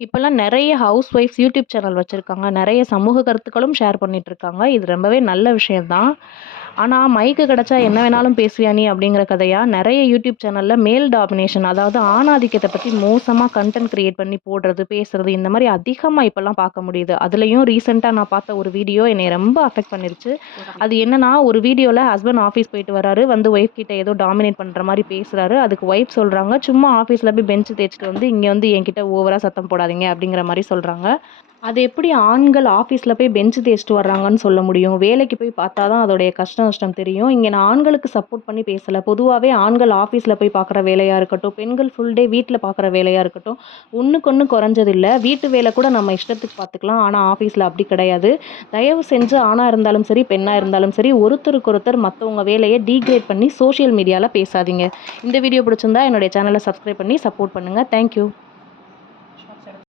இப்போல்லாம் நெறைய house wife's YouTube channel வச்சிருக்காங்க. நெறைய சமூக கருத்துக்களும் ஷேர் பண்ணிட்டுருக்காங்க. இது ரொம்பவே நல்ல விஷயம் தான். ஆனா, மைக்கு கிடைச்சா என்ன வேணாலும் பேசுவியா நீ? அப்படிங்கிற கதையா நெறைய யூடியூப் சேனல்ல மேல் டாமினேஷன் அதாவது ஆணாதிக்கத்த பத்தி மோசமா கன்டென்ட் கிரியேட் பண்ணி போடுறது, பேசுறது இந்த மாரி அதிகமா இப்பல்லாம் பார்க்க முடியுது. அதுலயும் ரீசென்ட்டா நான் பார்த்த ஒரு வீடியோ என்னைய ரொம்ப அஃபெக்ட் பண்ணிருச்சு. அது என்னன்னா, ஒரு வீடியோல ஹஸ்பண்ட் ஆஃபீஸ் போயிட்டு வராரு. வந்து ஒய்ஃப் கிட்ட ஏதோ டாமினேட் பண்ற மாரி பேசுறாரு. அதுக்கு ஒய்ஃப் சொல்றாங்க, "சும்மா ஆஃபீஸ்ல போய் பெஞ்ச் தேய்ச்சுட்டு வந்து, இங்க வந்து என்கிட்ட ஓவரா சத்தம் போடாதீங்க." அப்படிங்கிற மாரி சொல்றாங்க. அது எப்படி ஆண்கள் ஆஃபீஸ்ல போய் பெஞ்ச் தேய்ச்சுட்டு வர்றாங்கன்னு சொல்ல முடியும்? வேலைக்கு போய் பார்த்தா தான் அதோடைய கஷ்ட நஷ்டம் தெரியும். இங்க நான் ஆண்களுக்கு சப்போர்ட் பண்ணி பேசல. பொதுவாவே ஆண்கள் ஆஃபீஸ்ல போய் பார்க்குற வேலையா இருக்கட்டும், பெண்கள் ஃபுல் டே வீட்ல பார்க்குற வேலையா இருக்கட்டும், ஒண்ணுக்கு குறைஞ்சது இல்ல. வீட்டு வேலை கூட நம்ம இஷ்டத்துக்கு பார்த்துக்கலாம். ஆனா ஆஃபீஸ்ல அப்படி கிடையாது. தயவு செஞ்சு ஆணா இருந்தாலும் சரி, பெண்ணா இருந்தாலும் சரி, ஒருத்தருக்கு ஒருத்தர் மத்தவங்க வேலைய டீக்ரேட் பண்ணி சோசியல் மீடியால பேசாதீங்க. இந்த வீடியோ பிடிச்சிருந்தா என்னுடைய சேனல சப்ஸ்கிரைப் பண்ணி சப்போர்ட் பண்ணுங்க. Thank you.